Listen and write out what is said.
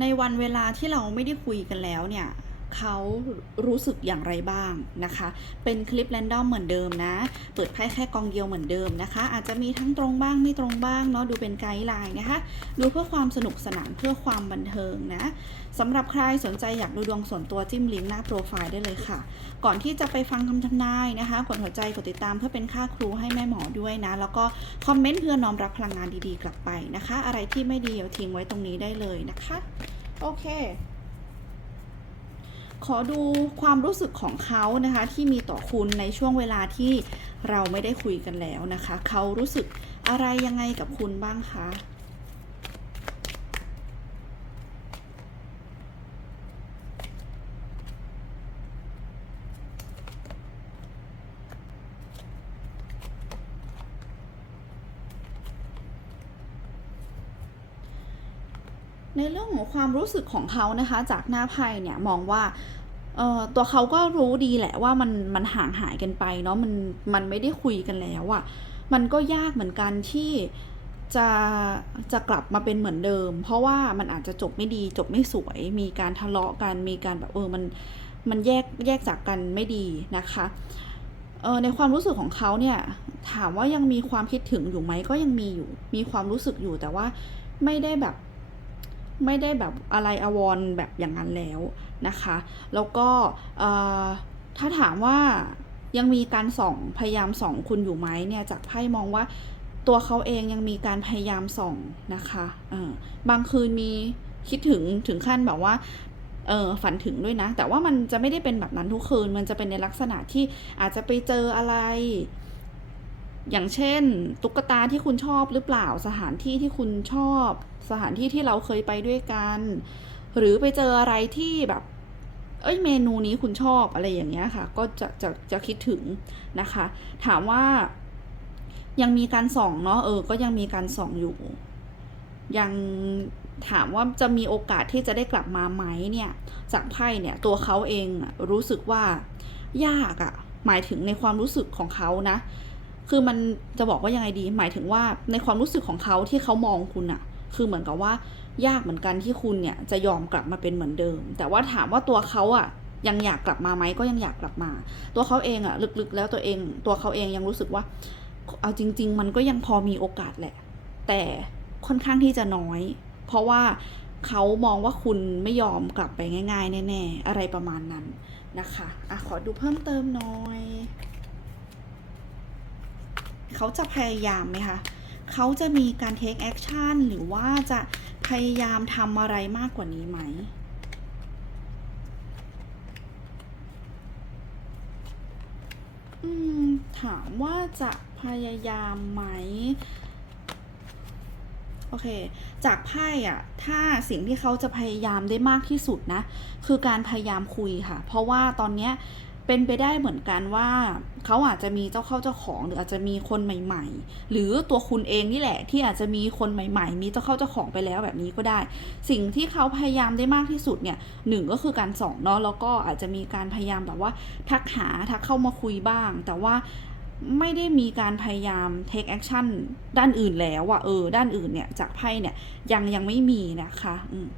ในวันเวลาที่เราไม่ได้คุยกันแล้วเนี่ย เขารู้สึกอย่างไรบ้างนะคะ เป็นคลิปแรนดอมเหมือนเดิมนะ เปิดไพ่แค่กองเดียวเหมือนเดิมนะคะ อาจจะมีทั้งตรงบ้างไม่ตรงบ้างเนาะ ดูเป็นไกด์ไลน์นะคะ ดูเพื่อความสนุกสนานเพื่อความบันเทิงนะสำหรับใครสนใจอยากดูดวงส่วนตัวจิ้มลิงก์หน้าโปรไฟล์ได้เลยค่ะ ก่อนที่จะไปฟังคำทำนายนะคะ กดหัวใจ กดติดตามเพื่อเป็นค่าครูให้แม่หมอด้วยนะ แล้วก็คอมเมนต์เพื่อน้อมรับพลังงานดีๆ กลับไปนะคะ อะไรที่ไม่ดีเอาทิ้งไว้ตรงนี้ได้เลยนะคะ โอเค ขอดูความรู้สึกของเขานะคะ ที่มีต่อคุณในช่วงเวลาที่เราไม่ได้คุยกันแล้วนะคะ เขารู้สึกอะไรยังไงกับคุณบ้างคะ ในเรื่องของความรู้สึกของเขานะคะจากหน้าไพ่เนี่ยมองว่าตัวเขาก็รู้ดีแหละว่ามันมันห่างหายกันไปเนาะมันมันไม่ได้คุยกันแล้วอะ่ะมันก็ยากเหมือนกันที่จะจะกลับมาเป็นเหมือนเดิม เพราะว่ามันอาจจะจบไม่ดีจบไม่สวย มีการทะเลาะกันมีการแบบเออมันมันแยกแยกจากกันไม่ดีนะคะเออในความรู้สึกของเขาเนี่ยถามว่ายังมีความคิดถึงอยู่ไหมก็ยังมีอยู่มีความรู้สึกอยู่แต่ว่าไม่ได้แบบ ไม่ได้แบบอะไรอาวรณ์แบบอย่างนั้นแล้วนะคะ แล้วก็ถ้าถามว่ายังมีการส่องพยายามส่องคุณอยู่ไหมเนี่ยจากไพ่มองว่าตัวเขาเองยังมีการพยายามส่องนะคะบางคืนมีคิดถึงถึงขั้นแบบว่าเออฝันถึงด้วยนะ แต่ว่ามันจะไม่ได้เป็นแบบนั้นทุกคืน มันจะเป็นในลักษณะที่อาจจะไปเจออะไร อย่างเช่น ตุ๊กตาที่คุณชอบหรือเปล่าสถานที่ที่คุณชอบ สถานที่ที่เราเคยไปด้วยกัน หรือไปเจออะไรที่แบบเอ้ยเมนูนี้คุณชอบอะไรอย่างเงี้ยค่ะ ก็จะจะจะคิดถึงนะคะ ถามว่ายังมีการส่องเนาะเออ ก็ยังมีการส่องอยู่ ยังถามว่าจะมีโอกาสที่จะได้กลับมาไหมเนี่ย จากไพ่เนี่ยตัวเขาเองรู้สึกว่ายากอะหมายถึงในความรู้สึกของเขานะ คือมันจะบอกว่ายังไงดี หมายถึงว่าในความรู้สึกของเขาที่เขามองคุณอะคือเหมือนกับว่ายากเหมือนกันที่คุณเนี่ยจะยอมกลับมาเป็นเหมือนเดิม แต่ว่าถามว่าตัวเขาอะยังอยากกลับมาไหมก็ยังอยากกลับมา ตัวเขาเองอะลึกๆ แล้วตัวเอง ตัวเขาเองยังรู้สึกว่า เอาจริง ๆ มันก็ยังพอมีโอกาสแหละ แต่ค่อนข้างที่จะน้อย เพราะว่าเขามองว่าคุณไม่ยอมกลับไปง่าย ๆ แน่ ๆ อะไรประมาณนั้นนะคะอะขอดูเพิ่มเติมหน่อย เขาจะพยายามไหมคะเขาจะมีการ take action หรือว่าจะพยายามทำอะไรมากกว่านี้ไหมอืมถามว่าจะพยายามไหม โอเค จากไพ่อะถ้าสิ่งที่เขาจะพยายามได้มากที่สุดนะ คือการพยายามคุยค่ะ เพราะว่าตอนเนี้ย เป็นไปได้เหมือนกันว่าเขาอาจจะมีเจ้าเข้าเจ้าของ หรืออาจจะมีคนใหม่ ๆ หรือตัวคุณเองนี่แหละ ที่อาจจะมีคนใหม่ ๆ มีเจ้าเข้าเจ้าของไปแล้วแบบนี้ก็ได้ สิ่งที่เขาพยายามได้มากที่สุดเนี่ยหนึ่งก็คือการส่องเนาะแล้วก็อาจจะมีการพยายามแบบว่า ทักหาทักเข้ามาคุยบ้าง แต่ว่าไม่ได้มีการพยายาม take action ด้านอื่นแล้วอะเออ ด้านอื่นเนี่ยจากไพ่เนี่ยยังยังไม่มีนะคะ อืม